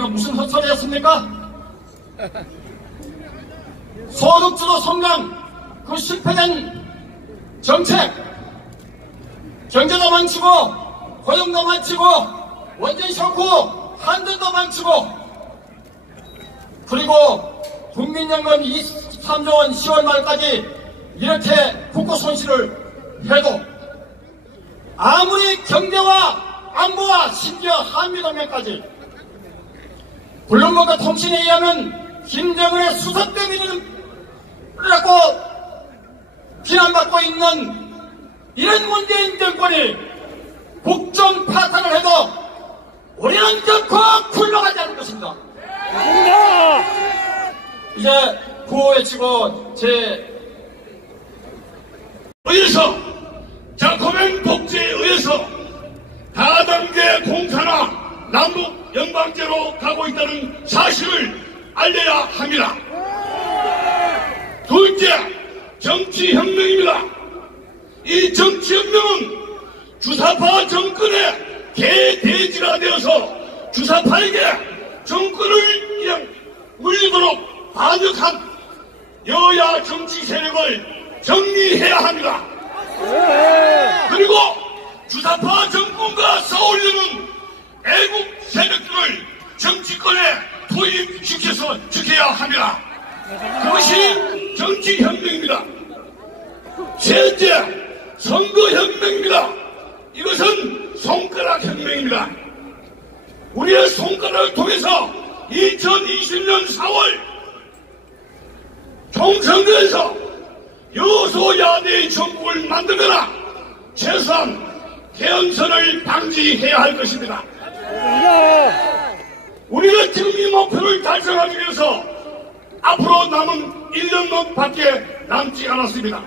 얘기가 무슨 헛소리였습니까? 소득주도 성장, 그 실패된 정책, 경제도 망치고 고용도 망치고 원전 쇼크, 한전도 망치고, 그리고 국민연금 23조 원 10월 말까지 이렇게 국고 손실을 해도 아무리 경제와 안보와 심지어 한미동맹까지 블룸버그 통신에 의하면 김정은의 수사 때문이라고 비난받고 있는 이런 문재인 정권이 국정 파탄을 해도 우리는 결코 굴러가지 않을 것입니다. 이제 구호 외치고 의해서 자코멘 독재에 의해서 다단계 공산화 남북 연방제로 가고 있다는 사실을 알려야 합니다. 둘째, 정치혁명입니다. 이 정치혁명은 주사파 정권의 개돼지가 되어서 주사파에게 정권을 그냥 물리도록 반역한 여야 정치 세력을 정리해야 합니다. 그리고 주사파 정권과 싸우려는 애국 세력들을 정치권에 투입시켜서 지켜야 합니다. 그것이 정치혁명입니다. 셋째, 선거혁명입니다. 이것은 손가락혁명입니다. 우리의 손가락을 통해서 2020년 4월 총선거에서 여소야대의 정국을 만들거나 최소한 개헌선을 방지해야 할 것입니다. 우리가 지금 이 목표를 달성하기 위해서 앞으로 남은 1년만 밖에 남지 않았습니다.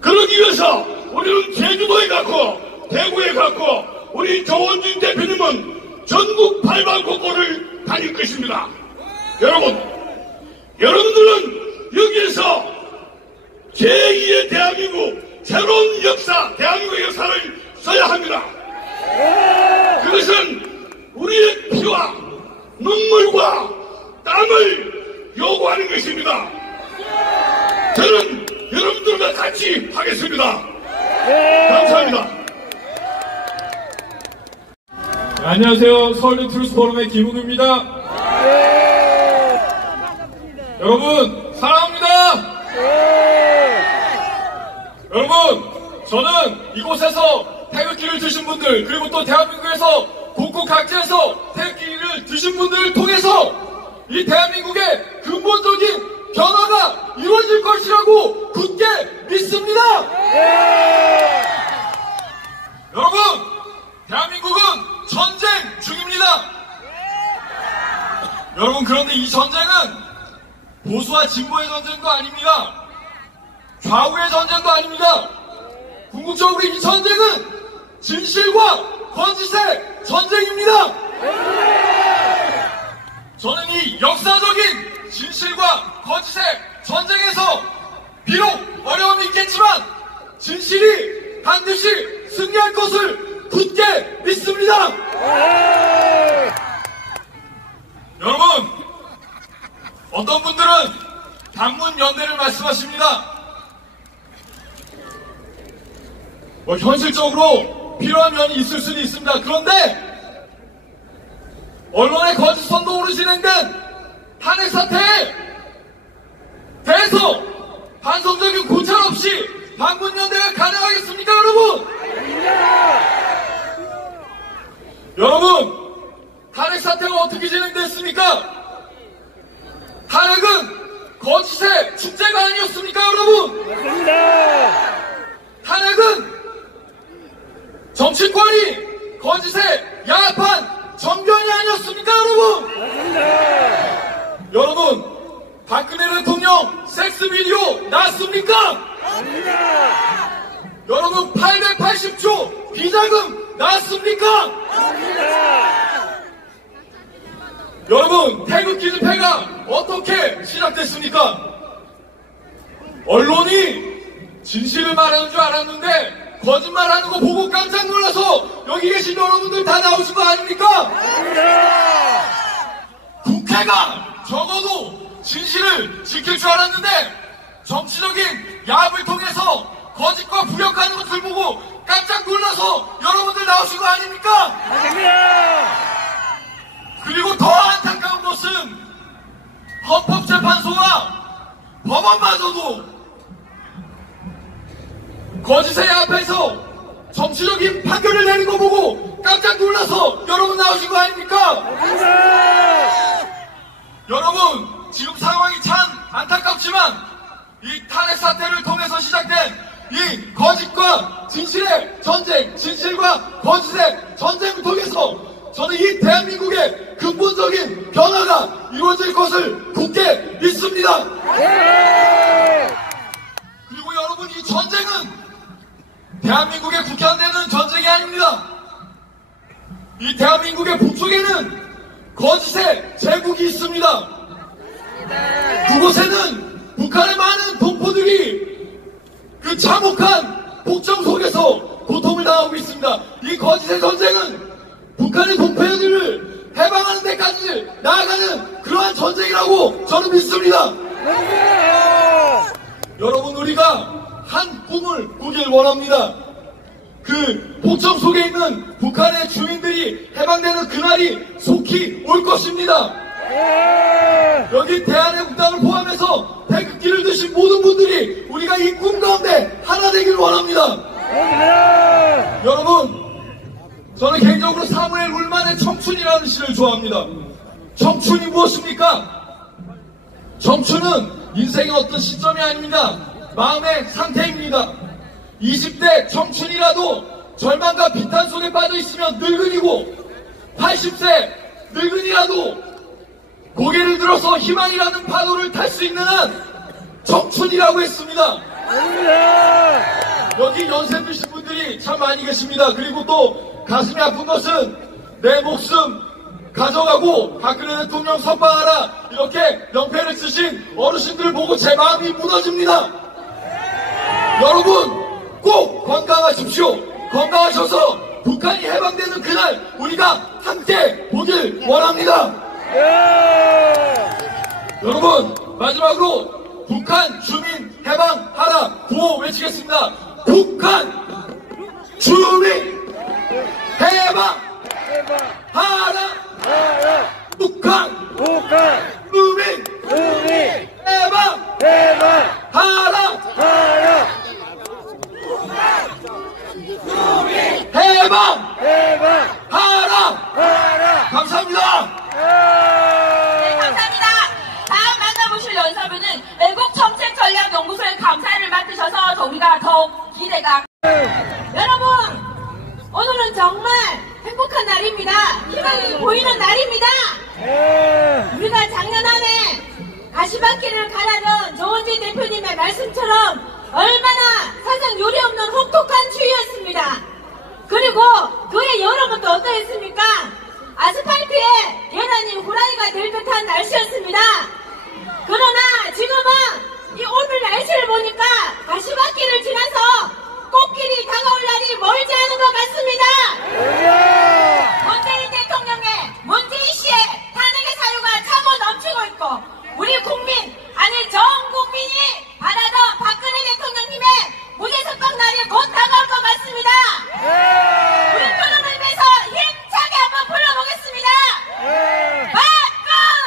그러기 위해서 우리는 제주도에 갔고 대구에 갔고 우리 조원진 대표님은 전국 발발곡곡을 다닐 것입니다. 여러분들은 여기에서 제2의 대한민국 새로운 역사, 대한민국의 역사를 써야 합니다. 그것은 우리의 피와 눈물과 땀을 요구하는 것입니다. 저는 여러분들과 같이 하겠습니다. 감사합니다. 네, 안녕하세요. 서울대 트루스포럼의 김웅입니다. 여러분 사랑합니다. 여러분, 저는 이곳에서 태극기를 드신 분들, 그리고 또 대한민국에서 곳곳 각지에서 태극기를 드신 분들을 통해서 이 대한민국의 근본적인 변화가 이루어질 것이라고 굳게 믿습니다. 여러분, 대한민국은 전쟁 중입니다. 여러분, 그런데 이 전쟁은 보수와 진보의 전쟁도 아닙니다. 좌우의 전쟁도 아닙니다. 궁극적으로 이 전쟁은 진실과 거짓의 전쟁입니다. 저는 이 역사적인 진실과 거짓의 전쟁에서 비록 어려움이 있겠지만 진실이 반드시 승리할 것을 굳게 믿습니다. 여러분, 어떤 분들은 반문연대를 말씀하십니다. 현실적으로 필요한 면이 있을 수는 있습니다. 그런데 언론의 거짓 선동으로 진행된 탄핵 사태에 대해서 반성적인 고찰 없이 반문연대가 가능하겠습니까, 여러분? 여러분, 탄핵 사태가 어떻게 진행됐습니까? 탄핵은 거짓의 축제가 아니었습니까, 여러분? 탄핵은 정치권이 거짓의 야합한 정변이 아니었습니까, 여러분? 여러분, 박근혜 대통령 섹스 비디오 나왔습니까? 여러분, 880조 비자금 나왔습니까? 여러분, 태극기 집회가 어떻게 시작됐습니까? 언론이 진실을 말하는 줄 알았는데 거짓말하는 거 보고 깜짝 놀라서 여기 계신 여러분들 다 나오신 거 아닙니까? 국회가 적어도 진실을 지킬 줄 알았는데 정치적인 야합을 통해서 거짓과 부역하는 것을 보고 깜짝 놀라서 여러분들 나오신 거 아닙니까? 그리고 더 안타까운 것은 헌법재판소와 법원마저도 거짓의 앞에서 정치적인 판결을 내는 거 보고 깜짝 놀라서 여러분 나오신 거 아닙니까? 여러분, 지금 상황이 참 안타깝지만 이 탄핵 사태를 통해서 시작된 이 거짓과 진실의 전쟁, 진실과 거짓의 전쟁을 통해서 저는 이 대한민국의 근본적인 변화가 이루어질 것을 굳게 믿습니다. 그리고 여러분, 이 전쟁은 대한민국에 국한되는 전쟁이 아닙니다. 이 대한민국의 북쪽에는 거짓의 제국이 있습니다. 그곳에는 북한의 많은 동포들이 그 참혹한 복정 속에서 고통을 당하고 있습니다. 이 거짓의 전쟁은 북한의 동포들을 해방하는 데까지 나아가는 그러한 전쟁이라고 저는 믿습니다. 여러분, 우리가 한 꿈을 꾸길 원합니다. 그 복정 속에 있는 북한의 주민들이 해방되는 그날이 속히 올 것입니다. 여기 대한애국당을 포함해서 태극기를 드신 모든 분들이 우리가 이 꿈 가운데 하나 되길 원합니다. 여러분, 저는 개인적으로 사무엘 울만의 청춘이라는 시를 좋아합니다. 청춘이 무엇입니까? 청춘은 인생의 어떤 시점이 아닙니다. 마음의 상태입니다. 20대 청춘이라도 절망과 비탄 속에 빠져 있으면 늙은이고, 80세 늙은이라도 고개를 들어서 희망이라는 파도를 탈 수 있는 한 청춘이라고 했습니다. 여기 연세 드신 분들이 참 많이 계십니다. 그리고 또 가슴이 아픈 것은 내 목숨 가져가고 박근혜 대통령 석방하라 이렇게 명패를 쓰신 어르신들을 보고 제 마음이 무너집니다. 여러분, 꼭 건강하십시오. 건강하셔서 북한이 해방되는 그날 우리가 함께 보길 원합니다. 여러분, 마지막으로 북한 주민 해방하라 구호 외치겠습니다. 북한 주민 해방하라. 북한 주민 해방하라. 해방하라. 감사합니다. 네, 감사합니다. 다음 만나보실 연사분은 애국정책전략연구소의 감사를 맡으셔서 저희가 더욱 기대가. 여러분, 오늘은 정말 행복한 날입니다. 희망이 보이는 날입니다. 우리가 작년 안에 가시밭길을 가라는 조원진 대표님의 말씀처럼 얼마나 사상 요리 없는 혹독한 추위였습니다. 그리고 그의 여름은 또 어떠했습니까? 아스팔트에 계란이 후라이가 될 듯한 날씨였습니다. 그러나 지금은 이 오늘 날씨를 보니까 가시밭길을 지나서 꽃길이 다가올 날이 멀지 않은 것 같습니다. 문재인 대통령의, 문재인 씨의 탄핵의 사유가 차고 넘치고 있고 우리 국민, 아니 전 국민이 바라던 박근혜 대통령님의 무죄석방 날이 곧 다가올 것 같습니다. 우리 그런 의미에서 힘차게 한번 불러보겠습니다. 박근혜!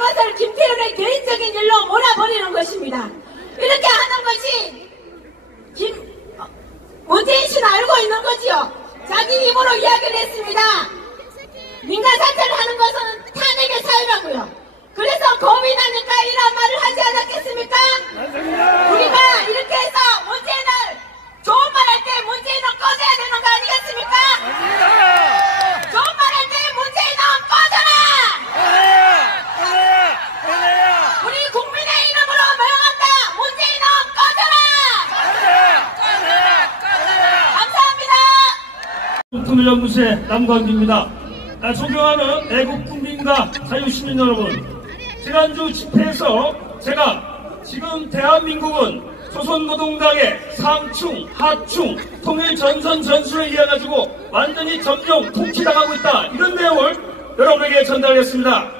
이것을 김태훈의 개인적인 일로 몰아버리는 것입니다. 이렇게 하는 것이 문재인 씨는 알고 있는 거지요. 자기 입으로 이야기를 했습니다. 민간 사찰을 하는 것은 탄핵의 사유라고요. 그래서 겁이 나니까 이런 말을 하지 않았겠습니까? 맞습니다. 우리가 이렇게 해서 문재인을 좋은 말 할 때 문재인은 꺼져야 되는 거 아니겠습니까? 맞습니다. 좋은 말 할 때 문재인은 꺼져라! 우리 국민의 이름으로 명한다! 문재인은 꺼져라! 감사합니다. 통일연구소의 남광기입니다. 존경하는 애국 국민과 자유시민 여러분, 지난주 집회에서 제가 지금 대한민국은 조선노동당의 상충, 하충, 통일 전선 전술에 의해 가지고 완전히 점령 통치당하고 있다, 이런 내용을 여러분에게 전달했습니다.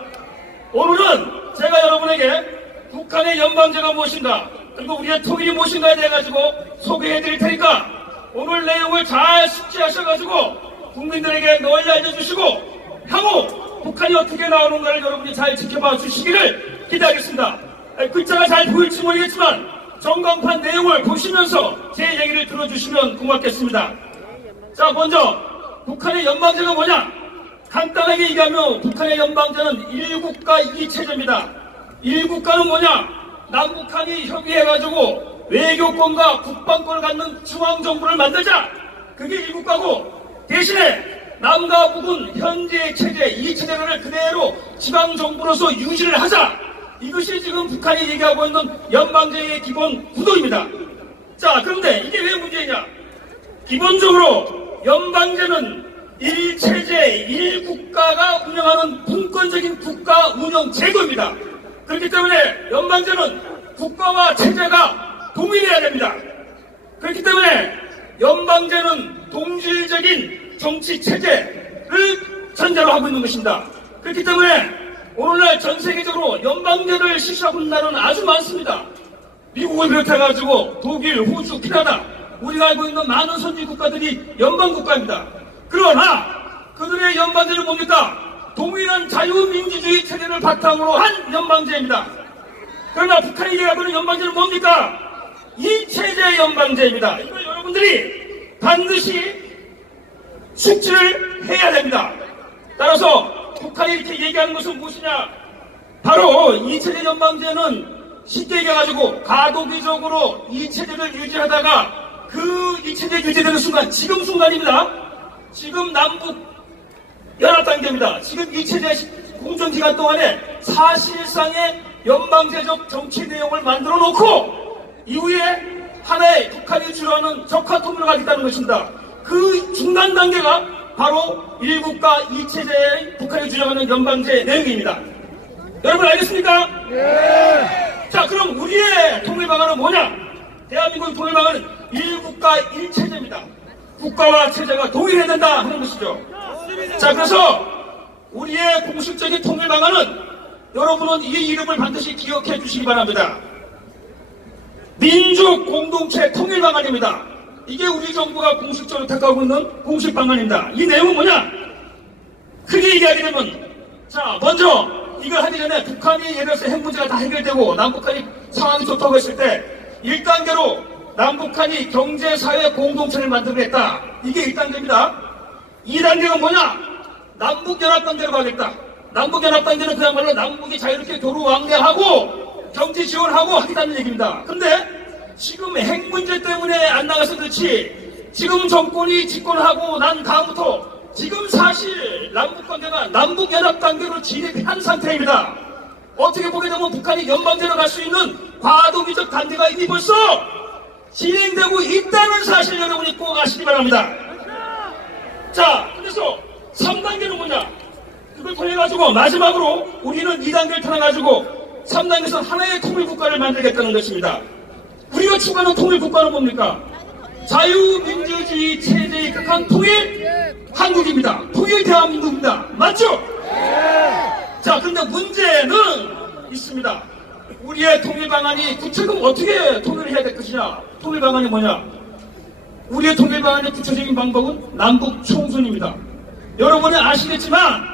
오늘은 제가 여러분에게 북한의 연방제가 무엇인가, 그리고 우리의 통일이 무엇인가에 대해 가지고 소개해 드릴 테니까 오늘 내용을 잘 숙지하셔가지고 국민들에게 널리 알려주시고 향후 북한이 어떻게 나오는가를 여러분이 잘 지켜봐 주시기를 기대하겠습니다. 글자가 잘 보일지 모르겠지만 전광판 내용을 보시면서 제 얘기를 들어주시면 고맙겠습니다. 자, 먼저 북한의 연방제가 뭐냐? 간단하게 얘기하면 북한의 연방제는 1국가 2체제입니다. 1국가는 뭐냐? 남북한이 협의해가지고 외교권과 국방권을 갖는 중앙정부를 만들자, 그게 1국가고, 대신에 남과 북은 현재의 체제 2체제를 그대로 지방정부로서 유지를 하자, 이것이 지금 북한이 얘기하고 있는 연방제의 기본 구도입니다. 자, 그런데 이게 왜 문제냐? 기본적으로 연방제는 1체제 1국가가 운영하는 분권적인 국가 운영 제도입니다. 그렇기 때문에 연방제는 국가와 체제가 동일해야 됩니다. 그렇기 때문에 연방제는 동질적인 정치 체제를 전제로 하고 있는 것입니다. 그렇기 때문에 오늘날 전 세계적으로 연방제를 실시하고 있는 나라는 아주 많습니다. 미국을 비롯해가지고 독일, 호주, 캐나다, 우리가 알고 있는 많은 선진 국가들이 연방국가입니다. 그러나 그들의 연방제는 뭡니까? 동일한 자유민주주의 체제를 바탕으로 한 연방제입니다. 그러나 북한이 얘기하고 있는 연방제는 뭡니까? 이 체제의 연방제입니다. 이걸 여러분들이 반드시 숙지를 해야 됩니다. 따라서 북한이 이렇게 얘기하는 것은 무엇이냐? 바로 이 체제 연방제는 쉽게 얘기해가지고 가도기적으로 이 체제를 유지하다가 그 이 체제 유지되는 순간, 지금 순간입니다. 지금 남북 연합단계입니다. 지금 이 체제 공정기간 동안에 사실상의 연방제적 정치 내용을 만들어 놓고 이후에 하나의 북한이 주로하는 적화통일을 가겠다는 것입니다. 그 중간 단계가 바로 1국가 2체제의 북한이 주장하는 연방제 내용입니다. 여러분 알겠습니까? 네. 자, 그럼 우리의 통일 방안은 뭐냐? 대한민국의 통일 방안은 1국가 1체제입니다. 국가와 체제가 동일해야 된다 하는 것이죠. 자, 그래서 우리의 공식적인 통일 방안은 여러분은 이 이름을 반드시 기억해 주시기 바랍니다. 민족 공동체 통일 방안입니다. 이게 우리 정부가 공식적으로 택하고 있는 공식 방안입니다. 이 내용은 뭐냐? 크게 얘기하게 되면, 자, 먼저 이걸 하기 전에 북한이 예를 들어서 핵 문제가 다 해결되고 남북한이 상황이 좋다고 했을 때 1단계로 남북한이 경제사회 공동체를 만들겠다. 이게 1단계입니다. 2단계가 뭐냐? 남북연합단계로 가겠다. 남북연합단계는 그야말로 남북이 자유롭게 교류 왕래하고 경제 지원하고 하겠다는 얘기입니다. 근데 지금 핵 문제 때문에 안 나가서 그렇지, 지금 정권이 집권하고 난 다음부터 지금 사실 남북관계가 남북연합단계로 진입한 상태입니다. 어떻게 보게 되면 북한이 연방제로 갈 수 있는 과도기적 단계가 이미 벌써 진행되고 있다는 사실 여러분이 꼭 아시기 바랍니다. 자, 그래서 3단계는 뭐냐? 그걸 통해가지고 마지막으로 우리는 2단계를 타나가지고 3단계에서 하나의 통일국가를 만들겠다는 것입니다. 우리가 추구하는 통일국가는 뭡니까? 자유민주주의 체제에 입각한 통일 한국입니다. 통일 대한민국입니다. 맞죠? 자, 근데 문제는 있습니다. 우리의 통일 방안이 구체적으로 어떻게 통일을 해야 될 것이냐? 통일 방안이 뭐냐? 우리의 통일 방안의 구체적인 방법은 남북 총선입니다. 여러분이 아시겠지만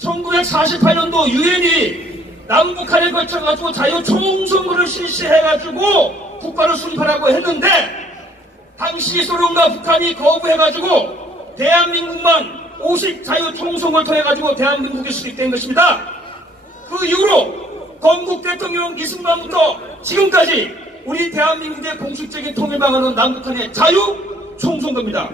1948년도 유엔이 남북한에 걸쳐가지고 자유총선거를 실시해가지고 국가를 수립하라고 했는데 당시 소련과 북한이 거부해가지고 대한민국만 50 자유총선을 통해가지고 대한민국이 수립된 것입니다. 그 이후로 건국 대통령 이승만부터 지금까지 우리 대한민국의 공식적인 통일 방안은 남북한의 자유총선거입니다.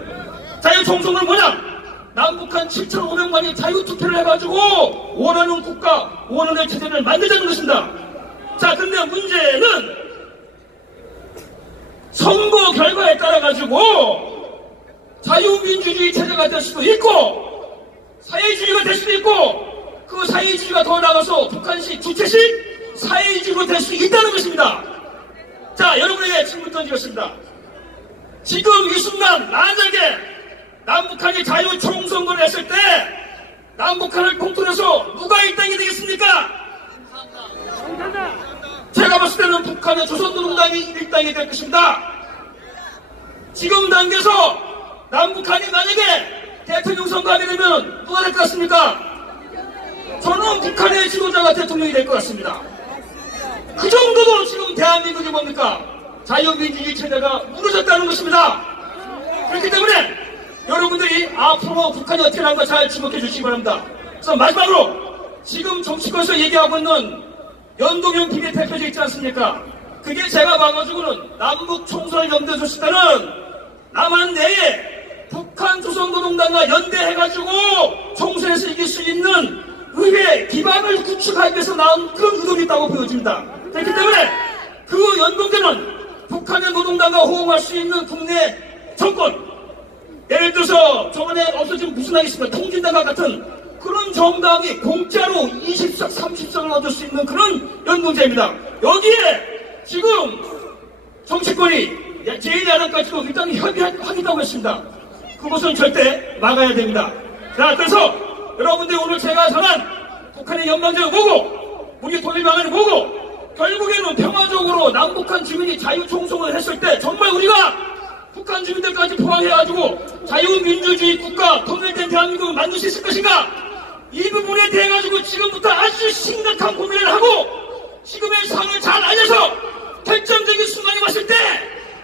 자유총선은 뭐냐? 남북한 7,500만이 자유투표를 해가지고 원하는 국가, 원하는 체제를 만들자는 것입니다. 자, 근데 문제는 선거 결과에 따라가지고 자유민주주의 체제가 될 수도 있고 사회주의가 될 수도 있고 그 사회주의가 더 나가서 북한식 주체식 사회주의로 될 수 있다는 것입니다. 자, 여러분에게 질문 던지겠습니다. 지금 이 순간 만약에 남북한이 자유총선거를 했을 때 남북한을 통틀어서 누가 1당이 되겠습니까? 제가 봤을 때는 북한의 조선노동당이 1당이 될 것입니다. 지금 단계에서 남북한이 만약에 대통령 선거하게 되면 누가 될 것 같습니까? 저는 북한의 지도자가 대통령이 될 것 같습니다. 그 정도도 지금 대한민국이 뭡니까? 자유민주주의 체제가 무너졌다는 것입니다. 그렇기 때문에 여러분들이 앞으로 북한이 어떻게 하는가 잘 주목해 주시기 바랍니다. 그래서 마지막으로 지금 정치권에서 얘기하고 있는 연동형 비례대표제 있지 않습니까? 그게 제가 봐가지고는 남북 총선을 염두에 뒀을 때는 남한 내에 북한 조선노동당과 연대해가지고 총선에서 이길 수 있는 의회 기반을 구축하기 위해서 나온 그런 의도가 있다고 보여집니다. 그렇기 때문에 그 연동제는 북한의 노동당과 호응할 수 있는 국내 정권, 예를 들어서 저번에 없어진 무슨 당이 있습니까? 통진당과 같은 그런 정당이 공짜로 20석, 30석을 얻을 수 있는 그런 연동제입니다. 여기에 지금 정치권이 제1야당까지도 일단 협의하겠다고 했습니다. 그것은 절대 막아야 됩니다. 자, 그래서 여러분들 오늘 제가 전한 북한의 연방제를 보고 우리 통일 방안을 보고 결국에는 평화적으로 남북한 주민이 자유총선을 했을 때 정말 우리가 북한 주민들까지 포함해가지고 자유민주주의 국가 통일된 대한민국을 만들 수 있을 것인가? 이 부분에 대해 가지고 지금부터 아주 심각한 고민을 하고 지금의 상황을 잘 알려서 결정적인 순간이 왔을 때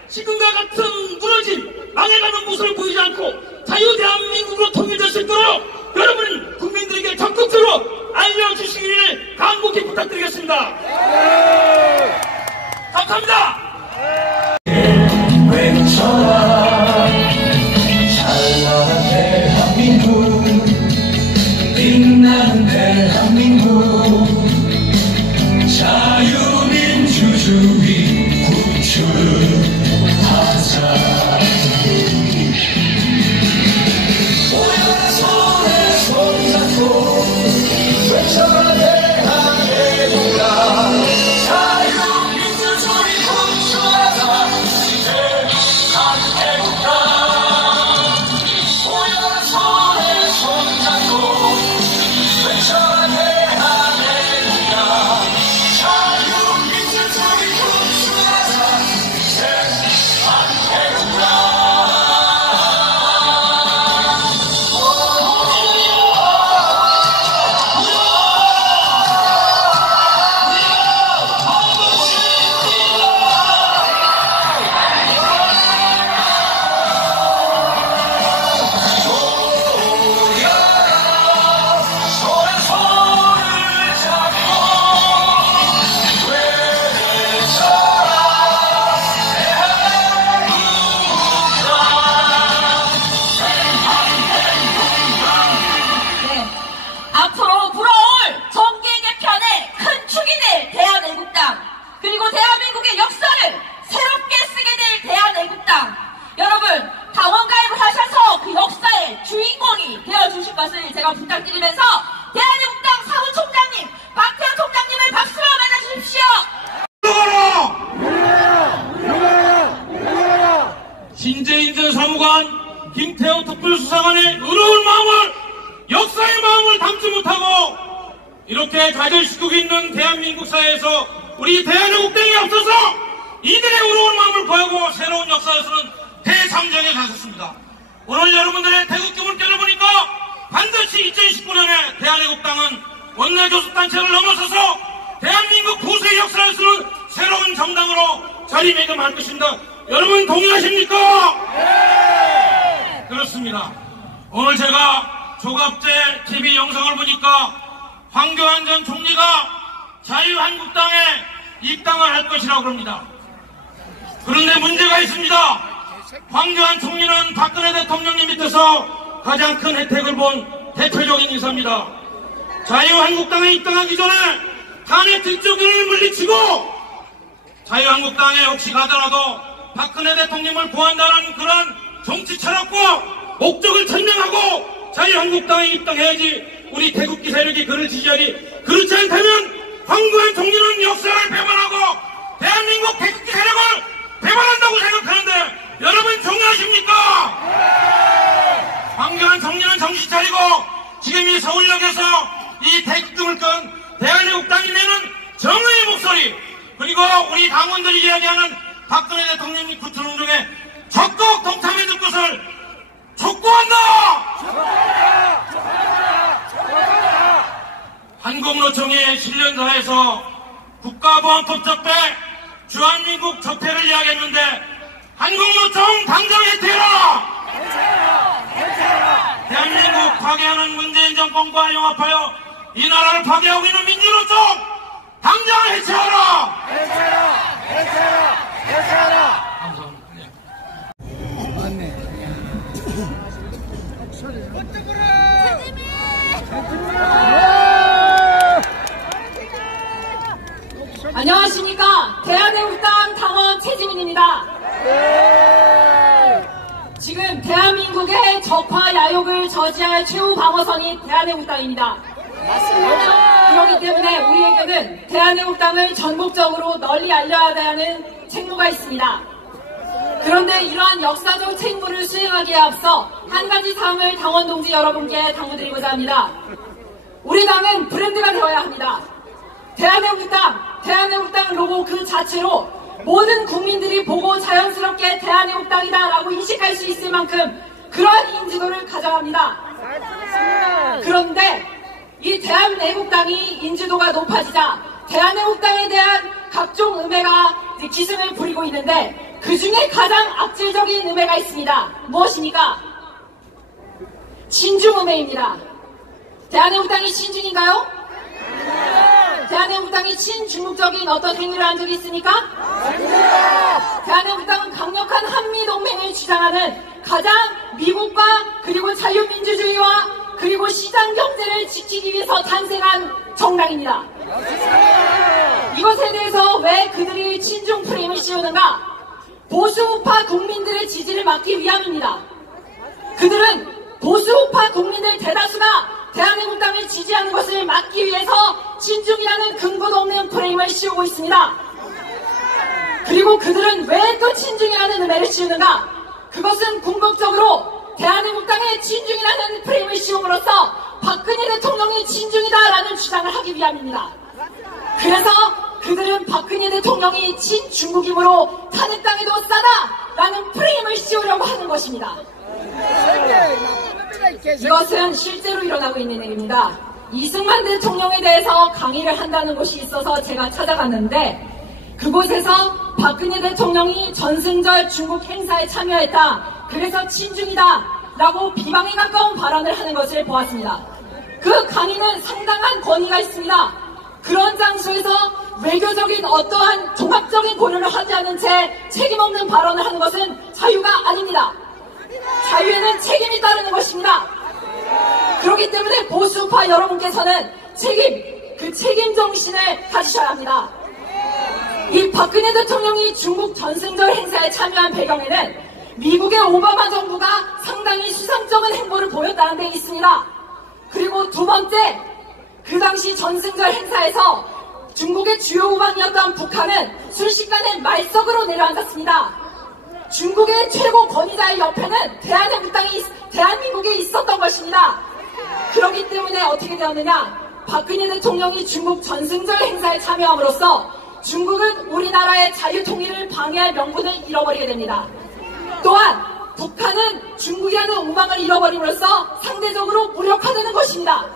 지금과 같은 무너진 망해가는 모습을 보이지 않고 자유대한민국으로 통일될 수 있도록 여러분 국민들에게 적극적으로 알려주시기를 간곡히 부탁드리겠습니다. 감사합니다. 외쳐라 찬란한 대한민국 빛나는 대한민국 자유민주주의 구축하자 모여라 손에 손잡고 외쳐라 대한민국아 자유민주주의 구축하자 부탁드리면서 대한민국당 사무총장님 박태환 총장님을 박수로 맞아주십시오. 신재인전 사무관 김태호 특별수사관의 의로운 마음을 역사의 마음을 담지 못하고 이렇게 좌절시키고 있는 대한민국 사회에서 우리 대한민국당이 앞서서 이들의 의로운 마음을 보이고 새로운 역사에서는 대장정에 가셨습니다. 오늘 여러분들의 태극기를 껴려보니까 반드시 2019년에 대한민국당은 원내교섭단체를 넘어서서 대한민국 보수의 역사를 쓰는 새로운 정당으로 자리매김할 것입니다. 여러분 동의하십니까? 네! 그렇습니다. 오늘 제가 조갑제 TV 영상을 보니까 황교안 전 총리가 자유한국당에 입당을 할 것이라고 합니다. 그런데 문제가 있습니다. 황교안 총리는 박근혜 대통령님 밑에서 가장 큰 혜택을 본 대표적인 인사입니다. 자유한국당에 입당하기 전에 탄핵 뒷조기를 물리치고 자유한국당에 혹시 가더라도 박근혜 대통령을 구한다는 그런 정치 철학과 목적을 천명하고 자유한국당에 입당해야지 우리 태극기 세력이 그를 지지하리. 그렇지 않다면 황교안 총리는 역사를 배반하고 대한민국 태극기 세력을 배반한다고 생각하는데 여러분 동의하십니까? 황교안 총리는 정신 차리고 지금 이 서울역에서 이 태극등을 끈 대한민국당이 내는 정의의 목소리, 그리고 우리 당원들이 이야기하는 박근혜 대통령이 구출운 중에 적극 동참해줄 것을 촉구한다! 한국노총이 신년사에서 국가보안법 적폐, 주한민국 적폐를 이야기했는데 한국노총 당장 해체해라! 대한민국 파괴하는 문재인 정권과 용합하여 이 나라를 파괴하고 있는 민주노총 당장 해체하라! 안녕하십니까. 대한애국당 당원 최지민입니다. 지금 대한민국의 적화 야욕을 저지할 최후 방어선이 대한애국당입니다. 그렇기 때문에 우리에게는 대한애국당을 전국적으로 널리 알려야 하는 책무가 있습니다. 그런데 이러한 역사적 책무를 수행하기에 앞서 한 가지 사항을 당원 동지 여러분께 당부드리고자 합니다. 우리 당은 브랜드가 되어야 합니다. 대한애국당 로고 그 자체로 모든 국민들이 보고 자연스럽게 대한애국당이다라고 인식할 수 있을 만큼 그러한 인지도를 가져갑니다. 그런데 이 대한애국당이 인지도가 높아지자 대한애국당에 대한 각종 음해가 기승을 부리고 있는데 그 중에 가장 악질적인 음해가 있습니다. 무엇입니까? 친중음해입니다. 대한애국당이 친중인가요? 대한애국당이 친중국적인 어떤 행위를 한 적이 있습니까? 대한애국당은 강력한 한미동맹을 주장하는 가장 미국과 그리고 자유민주주의와 그리고 시장경제를 지키기 위해서 탄생한 정당입니다. 이것에 대해서 왜 그들이 친중 프레임을 씌우는가? 보수우파 국민들의 지지를 막기 위함입니다. 그들은 보수우파 국민들 대다수가 대한애국당을 지지하는 것을 막기 위해서 친중이라는 근거도 없는 프레임을 씌우고 있습니다. 그리고 그들은 왜 또 친중이라는 음해를 씌우는가? 그것은 궁극적으로 대한애국당의 친중이라는 프레임을 씌움으로써 박근혜 대통령이 친중이다라는 주장을 하기 위함입니다. 그래서 그들은 박근혜 대통령이 친중국이므로 탄핵당해도 싸다라는 프레임을 씌우려고 하는 것입니다. 이것은 실제로 일어나고 있는 일입니다. 이승만 대통령에 대해서 강의를 한다는 곳이 있어서 제가 찾아갔는데 그곳에서 박근혜 대통령이 전승절 중국 행사에 참여했다. 그래서 친중이다 라고 비방에 가까운 발언을 하는 것을 보았습니다. 그 강의는 상당한 권위가 있습니다. 그런 장소에서 외교적인 어떠한 종합적인 고려를 하지 않은 채 책임없는 발언을 하는 것은 자유가 아닙니다. 자유에는 책임이 따르는 것입니다. 그렇기 때문에 보수파 여러분께서는 그 책임 정신을 가지셔야 합니다. 이 박근혜 대통령이 중국 전승절 행사에 참여한 배경에는 미국의 오바마 정부가 상당히 수상적인 행보를 보였다는 데 있습니다. 그리고 두 번째, 그 당시 전승절 행사에서 중국의 주요 우방이었던 북한은 순식간에 말석으로 내려앉았습니다. 중국의 최고 권위자의 옆에는 대한민국에 있었던 것입니다. 그렇기 때문에 어떻게 되었느냐? 박근혜 대통령이 중국 전승절 행사에 참여함으로써 중국은 우리나라의 자유통일을 방해할 명분을 잃어버리게 됩니다. 또한 북한은 중국이라는 우방을 잃어버림으로써 상대적으로 무력화되는 것입니다.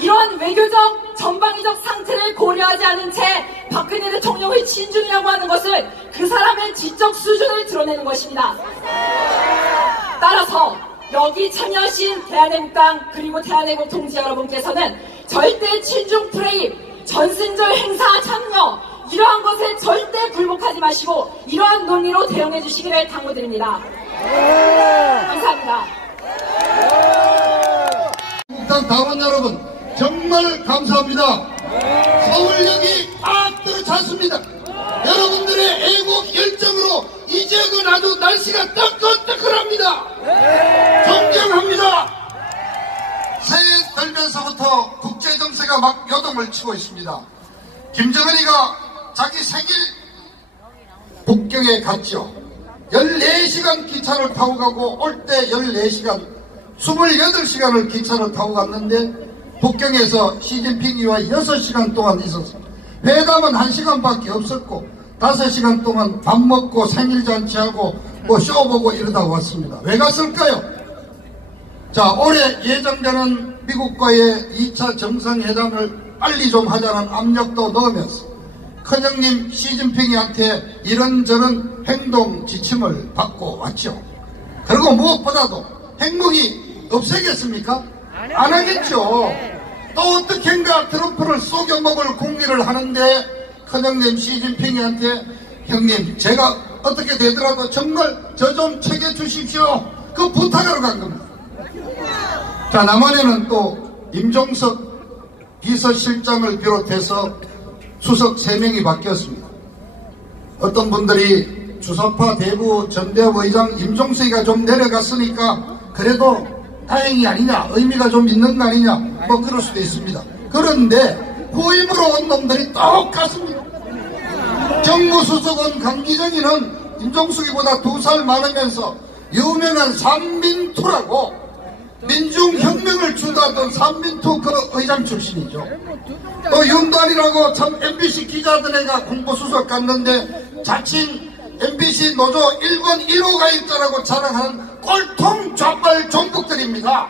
이런 외교적 전방위적 상태를 고려하지 않은 채 박근혜 대통령의 친중이라고 하는 것은 그 사람의 지적 수준을 드러내는 것입니다. 따라서 여기 참여하신 대한애국당 그리고 대한애국 동지 여러분께서는 절대 친중 프레임, 전승절 행사 참여 이러한 것에 절대 굴복하지 마시고 이러한 논리로 대응해 주시기를 당부드립니다. 감사합니다. 국당 당원 여러분 정말 감사합니다. 서울역이 꽉 들어찼습니다. 여러분들의 애국 열정으로 이 지역은 아주 날씨가 뜨끈뜨끈합니다. 존경합니다. 새해 들면서부터 국제정세가 막 요동을 치고 있습니다. 김정은이가 자기 생일 북경에 갔죠. 14시간 기차를 타고 가고 올 때 14시간 28시간을 기차를 타고 갔는데 북경에서 시진핑이와 6시간 동안 있었습니다. 회담은 1시간밖에 없었고 5시간 동안 밥 먹고 생일잔치하고 뭐 쇼 보고 이러다 왔습니다. 왜 갔을까요? 자, 올해 예정되는 미국과의 2차 정상회담을 빨리 좀 하자는 압력도 넣으면서 큰형님 시진핑이한테 이런저런 행동 지침을 받고 왔죠. 그리고 무엇보다도 핵무기 없애겠습니까? 안 하겠죠. 또 어떻게인가 트럼프를 속여먹을 궁리를 하는데 큰형님 시진핑이한테 형님 제가 어떻게 되더라도 정말 저 좀 챙겨주십시오. 그 부탁으로 간 겁니다. 자, 남한에는 또 임종석 비서실장을 비롯해서 수석 3명이 바뀌었습니다. 어떤 분들이 주사파 대부 전대협 의장 임종석이가 좀 내려갔으니까 그래도 다행이 아니냐, 의미가 좀 있는 거 아니냐, 뭐 그럴 수도 있습니다. 그런데 후임으로 온 놈들이 똑같습니다. 정무수석원 강기정이는 임종석이보다 2살 많으면서 유명한 삼민투라고 민중혁명을 주도하던 삼민투 그 의장 출신이죠. 또 윤단이라고 참 MBC 기자들애가 공보수석 갔는데 자칭 MBC 노조 1권 1호 가입자라고 자랑하는 꼴통 좌빨 종북들입니다.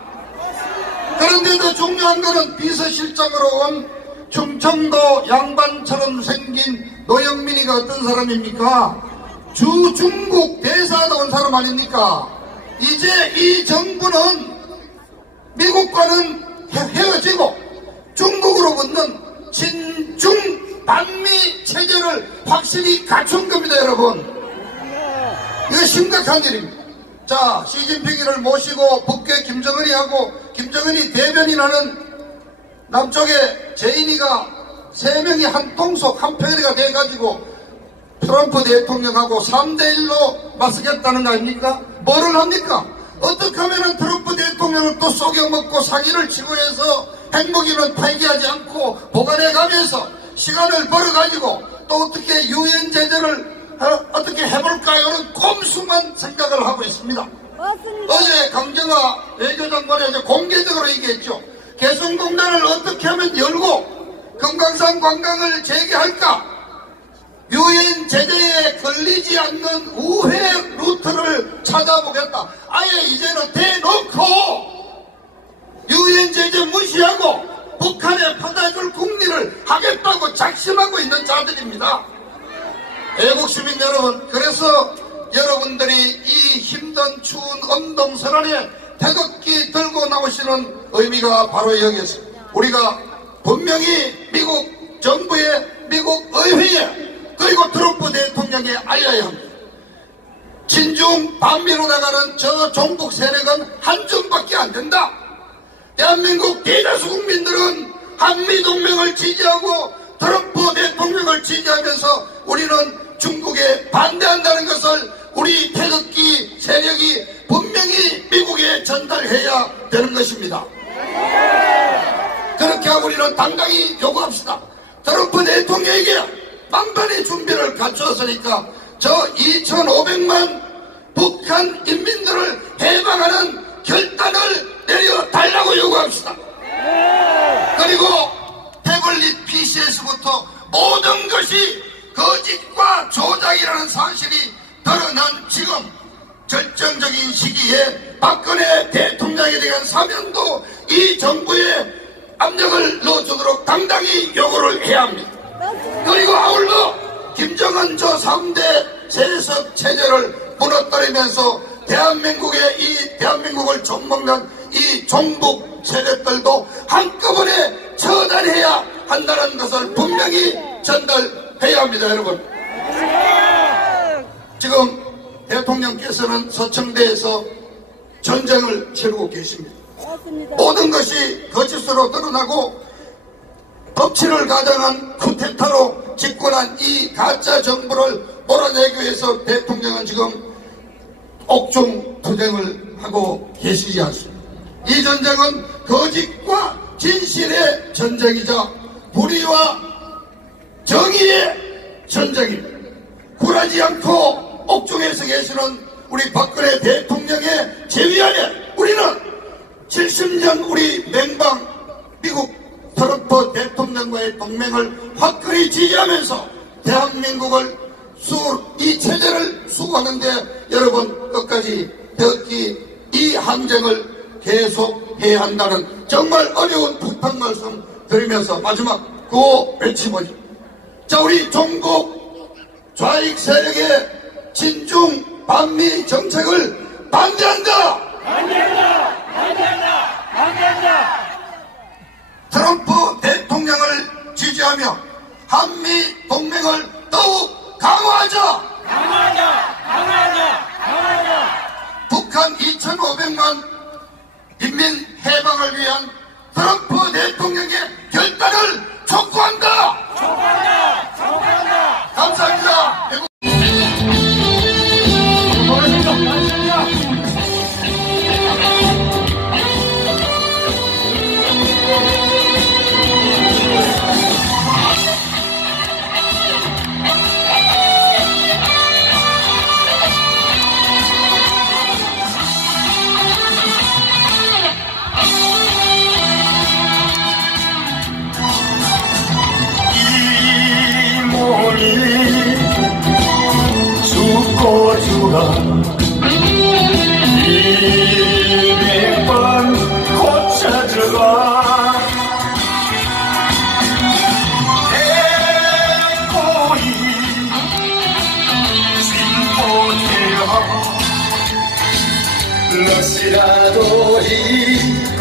그런데도 중요한 것은 비서실장으로 온 충청도 양반처럼 생긴 노영민이가 어떤 사람입니까? 주중국 대사하다 온 사람 아닙니까? 이제 이 정부는 미국과는 헤어지고 중국으로 붙는 친중 반미 체제를 확실히 갖춘 겁니다, 여러분. 이거 심각한 일입니다. 자, 시진핑이를 모시고 북괴 김정은이하고 김정은이 대변인하는 남쪽에 제인이가 3명이 한 통속 한 편이가 돼가지고 트럼프 대통령하고 3대1로 맞서겠다는 거 아닙니까? 뭐를 합니까? 어떻게 하면 트럼프 대통령을 또 속여먹고 사기를 치고 해서 핵무기는 폐기하지 않고 보관해가면서 시간을 벌어가지고 또 어떻게 유엔 제재를 어떻게 해볼까 이런 꼼수만 생각을 하고 있습니다. 맞습니다. 어제 강정화 외교장관이 이제 공개적으로 얘기했죠. 개성공단을 어떻게 하면 열고 금강산 관광을 재개할까? 유엔 제재에 걸리지 않는 우회 루트를 찾아보겠다. 아예 이제는 대놓고 유엔 제재 무시하고 북한에 받아줄 국리를 하겠다고 작심하고 있는 자들입니다. 애국시민 여러분, 그래서 여러분들이 이 힘든 추운 엄동설안에 태극기 들고 나오시는 의미가 바로 여기 있습니다. 우리가 분명히 미국 정부에, 미국 의회에, 그리고 트럼프 대통령에 알려야 합니다. 친중 반미로 나가는 저 종북 세력은 한줌밖에 안 된다. 대한민국 대다수 국민들은 한미동맹을 지지하고 트럼프 대통령을 지지하면서 우리는 중국에 반대한다는 것을 우리 태극기 세력이 분명히 미국에 전달해야 되는 것입니다. 그렇게 하고 우리는 당당히 요구합시다. 트럼프 대통령에게 만반의 준비를 갖추었으니까 저 2,500만 북한 인민들을 해방하는 결단을 내려달라고 요구합시다. 그리고 태블릿 PC에서부터 모든 것이 거짓과 조작이라는 사실이 드러난 지금 절정적인 시기에 박근혜 대통령에 대한 사면도 이 정부의 압력을 넣어주도록 당당히 요구를 해야 합니다. 그리고 아울러 김정은 저 3대 세습 체제를 무너뜨리면서 대한민국을 좀먹는 이 종북 세력들도 한꺼번에 처단해야 한다는 것을 분명히 전달해야 합니다, 여러분. 지금 대통령께서는 서청대에서 전쟁을 치르고 계십니다. 모든 것이 거짓으로 드러나고 법치를 가장한 쿠데타로 집권한 이 가짜 정부를 몰아내기 위해서 대통령은 지금 옥중투쟁을 하고 계시지 않습니다. 이 전쟁은 거짓과 진실의 전쟁이자 불의와 정의의 전쟁입니다. 굴하지 않고 옥중에서 계시는 우리 박근혜 대통령의 제위 안에 우리는 70년 우리 맹방 미국 트럼프 대통령과의 동맹을 화끈히 지지하면서 대한민국을 이 체제를 수호하는데 여러분 끝까지 이 항쟁을 계속해야 한다는 정말 어려운 부탁 말씀 드리면서 마지막 구호 외침을 자 우리 종북 좌익 세력의 친중 반미 정책을 반대한다. 트럼프 대통령을 지지하며 한미 동맹을 더욱 강화하자. 북한 2,500만 인민 해방을 위한 트럼프 대통령의 결단을 촉구한다. 감사합니다. 죽고 죽어 200번 고쳐주고 대포이 진포되어 넋이라도 잊고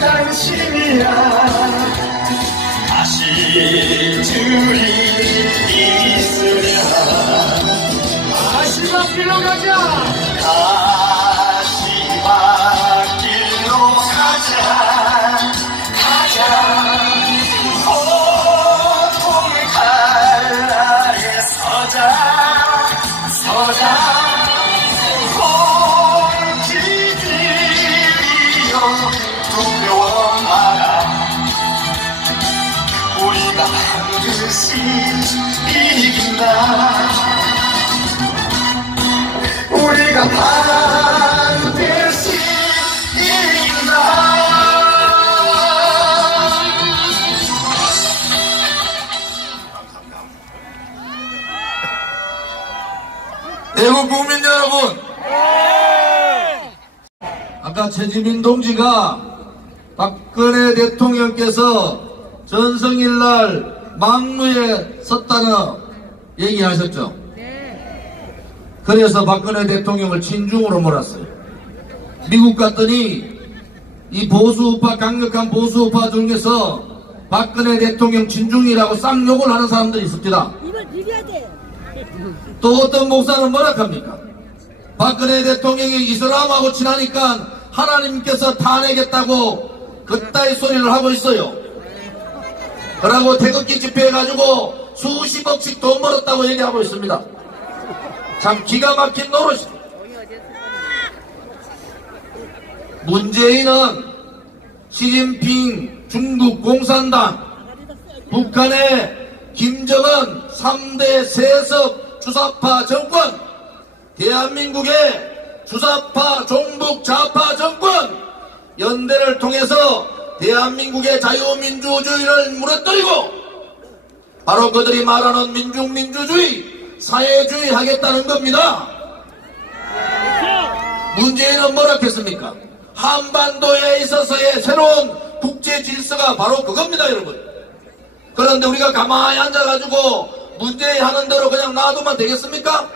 당신이야 다시 줄이 있으랴 다시 길로 가자 다시 길로 가자 고통의 칼날에 서자 두려워 마라 우리가 반드시 이긴다 우리가 반드시 이긴다 대구 국민 여러분 아까 최지민 동지가 박근혜 대통령께서 전성일날 망루에 섰다는 얘기하셨죠. 그래서 박근혜 대통령을 친중으로 몰았어요. 미국 갔더니 이 보수우파 강력한 보수우파 중에서 박근혜 대통령 친중이라고 쌍욕을 하는 사람들이 있습니다. 또 어떤 목사는 뭐라 합니까? 박근혜 대통령이 이슬람하고 친하니까 하나님께서 탄핵했다고 그따위 소리를 하고 있어요. 그러고 태극기 집회해가지고 수십억씩 돈 벌었다고 얘기하고 있습니다. 참 기가 막힌 노릇입니다. 문재인은 시진핑 중국 공산당, 북한의 김정은 3대 세습 주사파 정권, 대한민국의 주사파 종북 좌파 정권 연대를 통해서 대한민국의 자유민주주의를 무너뜨리고 바로 그들이 말하는 민중민주주의 사회주의 하겠다는 겁니다. 문재인은 뭐라 했습니까? 한반도에 있어서의 새로운 국제 질서가 바로 그겁니다, 여러분. 그런데 우리가 가만히 앉아가지고 문재인 하는 대로 그냥 놔두면 되겠습니까?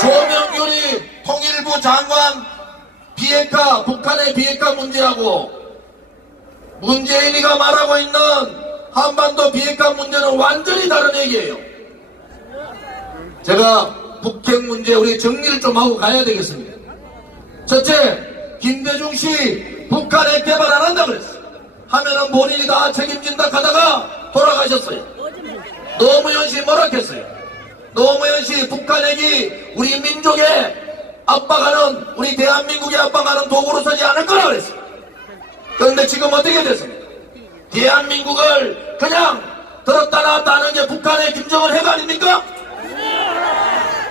조명균이 통일부 장관 비핵화, 북한의 비핵화 문제하고 문재인이가 말하고 있는 한반도 비핵화 문제는 완전히 다른 얘기예요. 제가 북핵 문제 우리 정리를 좀 하고 가야 되겠습니다. 첫째, 김대중 씨 북한에 개발 안 한다 그랬어요. 하면은 본인이 다 책임진다 하다가 돌아가셨어요. 노무현 씨 뭐라 했어요? 노무현 씨 북한 핵이 우리 민족의 압박하는, 우리 대한민국의 압박하는 도구로 서지 않을 거라 그랬어요. 그런데 지금 어떻게 됐습니까? 대한민국을 그냥 들었다 놨다 하는 게 북한의 김정은 핵 아닙니까?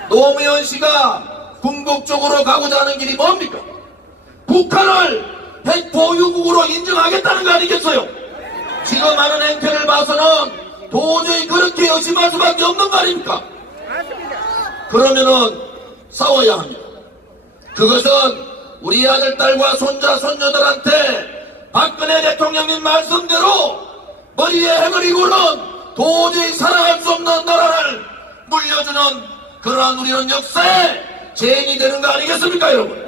노무현 씨가 궁극적으로 가고자 하는 길이 뭡니까? 북한을 핵 보유국으로 인정하겠다는 거 아니겠어요? 지금 하는 행태를 봐서는 도저히 그렇게 의심할 수밖에 없는 거 아닙니까? 그러면은 싸워야 합니다. 그것은 우리 아들, 딸과 손자, 손녀들한테 박근혜 대통령님 말씀대로 머리에 핵을 이고는 도저히 살아갈 수 없는 나라를 물려주는 그러한 우리는 역사의 죄인이 되는 거 아니겠습니까, 여러분?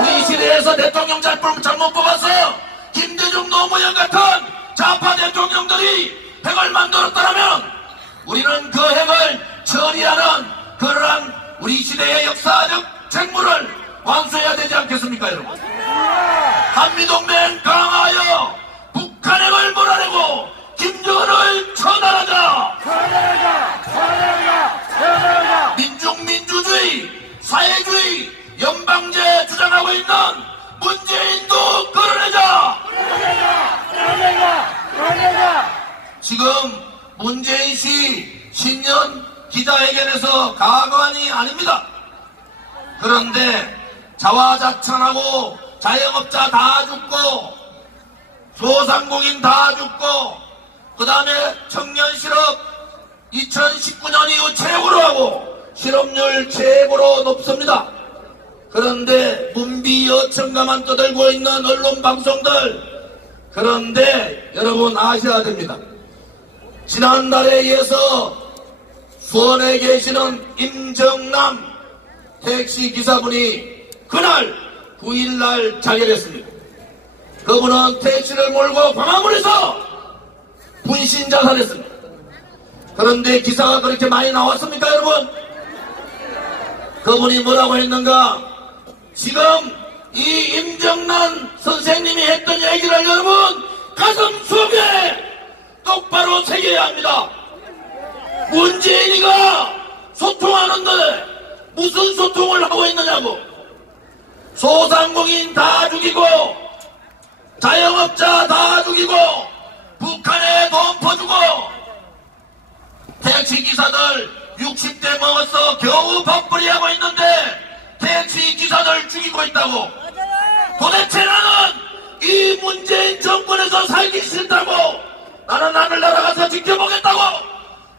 우리 시대에서 대통령 잘못 뽑았어요. 김대중, 노무현 같은 좌파 대통령들이 핵을 만들었다면 우리는 그 핵을 처리하는 그러한 우리 시대의 역사적 책무를 완수해야 되지 않겠습니까, 여러분? 한미동맹 강화하여 북한핵을 몰아내고 김정은을 처단하자. 민중, 민주주의, 사회주의, 연방제 주장하고 있는 문재인도 끌어내자. 지금 문재인 씨 신년 기자회견에서 가관이 아닙니다. 그런데 자화자찬하고 자영업자 다 죽고 소상공인 다 죽고 그 다음에 청년실업 2019년 이후 최고로 하고 실업률 최고로 높습니다. 그런데 문비 여천가만 떠들고 있는 언론 방송들, 그런데 여러분 아셔야 됩니다. 지난달에 이어서 수원에 계시는 임정남 택시기사분이 그날 9일날 자결했습니다. 그분은 택시를 몰고 광화문에서 분신 자살했습니다. 그런데 기사가 그렇게 많이 나왔습니까, 여러분? 그분이 뭐라고 했는가? 지금 이 임정남 선생님이 했던 얘기를 여러분 가슴 속에 똑바로 새겨야 합니다. 문재인이가 소통하는데 무슨 소통을 하고 있느냐고. 소상공인 다 죽이고 자영업자 다 죽이고 북한에 돈 퍼주고 택시기사들 60대 먹어서 겨우 밥벌이 하고 있는데 택시기사들 죽이고 있다고. 도대체 나는 이 문재인 정권에서 살기 싫다고, 나는 하늘나라 가서 지켜보겠다고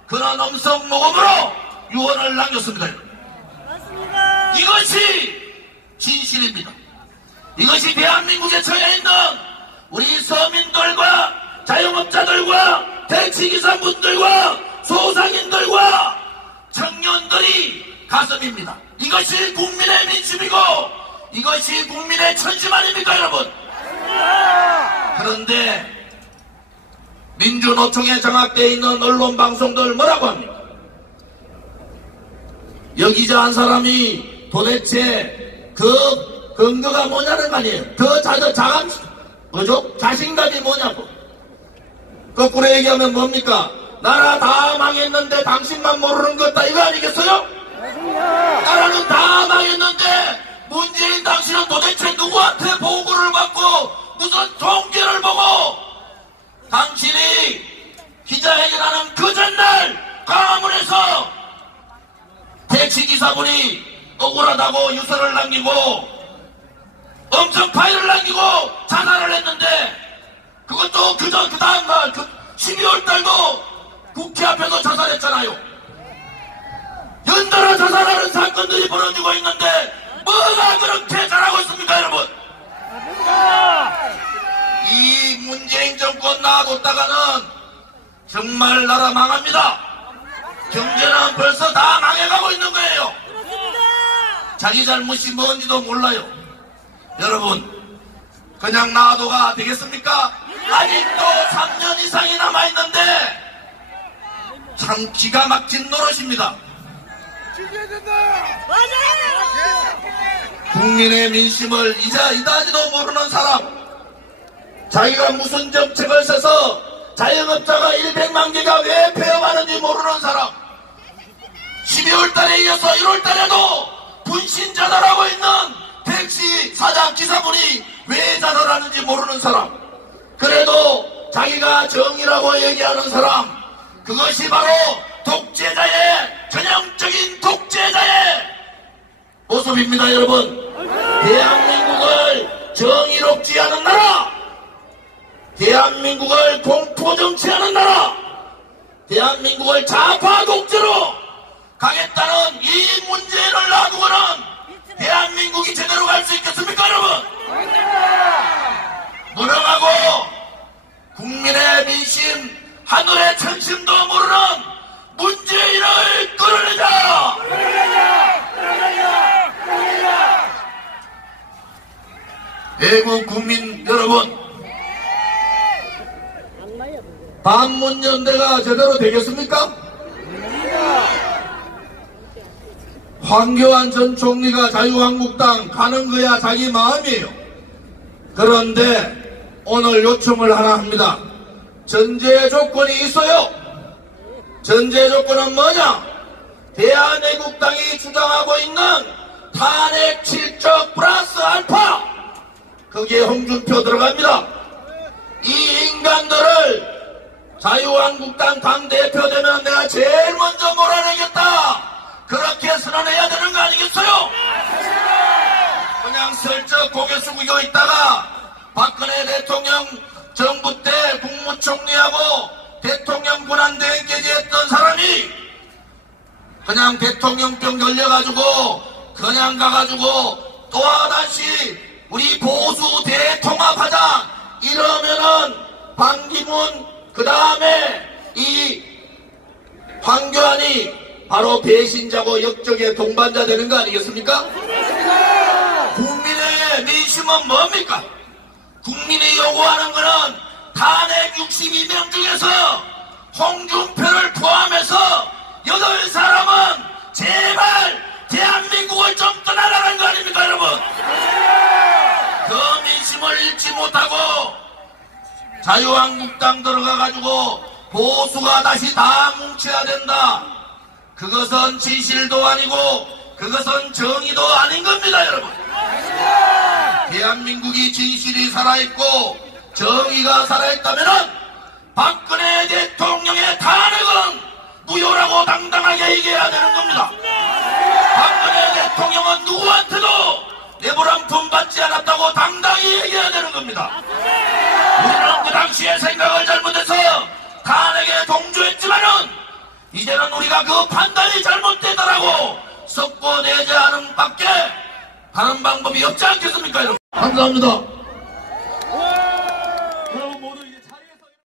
그런 음성 녹음으로 유언을 남겼습니다. 이것이 진실입니다. 이것이 대한민국에 처해있는 우리 서민들과 자영업자들과 택시기사분들과 소상인들과 청년들이 가슴입니다. 이것이 국민의 민심이고 이것이 국민의 천심 아닙니까, 여러분? 그런데 민주노총에 장악되어 있는 언론방송들 뭐라고 합니까? 여기자 한 사람이 도대체 그 근거가 뭐냐는 거 아니에요. 자신감이 뭐냐고. 거꾸로 얘기하면 뭡니까? 나라 다 망했는데 당신만 모르는 것 다 이거 아니겠어요? 나라는 다 망했는데 문재인 당신은 도대체 누구한테 보고를 받고 무슨 통계를 보고 당신이 기자회견하는 그 전날 광화문에서 택시기사분이 억울하다고 유서를 남기고 엄청 파일을 남기고 자살을 했는데 그것도 그 다음 날 12월 달도 국회 앞에서 자살했잖아요. 연달아 자살하는 사건들이 벌어지고 있는데 뭐가 그렇게 잘하고 있습니까, 여러분? 이 문재인 정권 놔뒀다가는 정말 나라 망합니다. 경제는 벌써 다 망해가고 있는 거예요. 자기 잘못이 뭔지도 몰라요. 여러분, 그냥 놔둬가 되겠습니까? 아직도 3년 이상이 남아있는데 참 기가 막힌 노릇입니다. 국민의 민심을 이다지도 모르는 사람, 자기가 무슨 정책을 써서 자영업자가 100만 개가 왜 폐업하는지 모르는 사람, 12월 달에 이어서 1월 달에도 분신 자살하고 있는 택시 사장 기사분이 왜 자살하는지 모르는 사람, 그래도 자기가 정의라고 얘기하는 사람, 그것이 바로 독재자의, 전형적인 독재자의 모습입니다. 여러분, 대한민국을 정의롭지 않은 나라, 대한민국을 공포정치하는 나라, 대한민국을 좌파 독재로 가겠다는 이 문재인을 놔두고는 대한민국이 제대로 갈 수 있겠습니까, 여러분? 무능하고 국민의 민심, 하늘의 천심도 모르는 문재인을 끌어내자! 외국 국민 여러분, 반문연대가 제대로 되겠습니까? 황교안 전 총리가 자유한국당 가는 거야 자기 마음이에요. 그런데 오늘 요청을 하나 합니다. 전제 조건이 있어요. 전제 조건은 뭐냐? 대한애국당이 주장하고 있는 탄핵 7적 플러스 알파, 거기에 홍준표 들어갑니다. 이 인간들을 자유한국당 당대표 되면 내가 제일 먼저 몰아내겠다, 그렇게 선언해야 되는 거 아니겠어요? 그냥 슬쩍 고개 숙이고 있다가 박근혜 대통령 정부 때 국무총리하고 대통령 권한대행까지 했던 사람이 그냥 대통령병 걸려가지고 그냥 가가지고 또다시 우리 보수 대통합하자 이러면은 반기문, 그 다음에 이 황교안이 바로 배신자고 역적의 동반자 되는 거 아니겠습니까? 국민의 민심은 뭡니까? 국민이 요구하는 거는 탄핵 62명 중에서 홍준표를 포함해서 8사람은 제발 대한민국을 좀 떠나라는 거 아닙니까, 여러분? 그 민심을 잃지 못하고 자유한국당 들어가가지고 보수가 다시 다 뭉쳐야 된다. 그것은 진실도 아니고 그것은 정의도 아닌 겁니다, 여러분. 대한민국이 진실이 살아있고 정의가 살아있다면은 박근혜 대통령의 탄핵은 무효라고 당당하게 얘기해야 되는 겁니다. 박근혜 대통령은 누구한테도 내부랑 돈 받지 않았다고 당당히 얘기해야 되는 겁니다. 우리는 그 당시에 생각을 잘못해서 탄핵에 동조했지만은 이제는 우리가 그 판단이 잘못되더라고 섞어내지 않은 밖에 다른 방법이 없지 않겠습니까, 여러분? 감사합니다.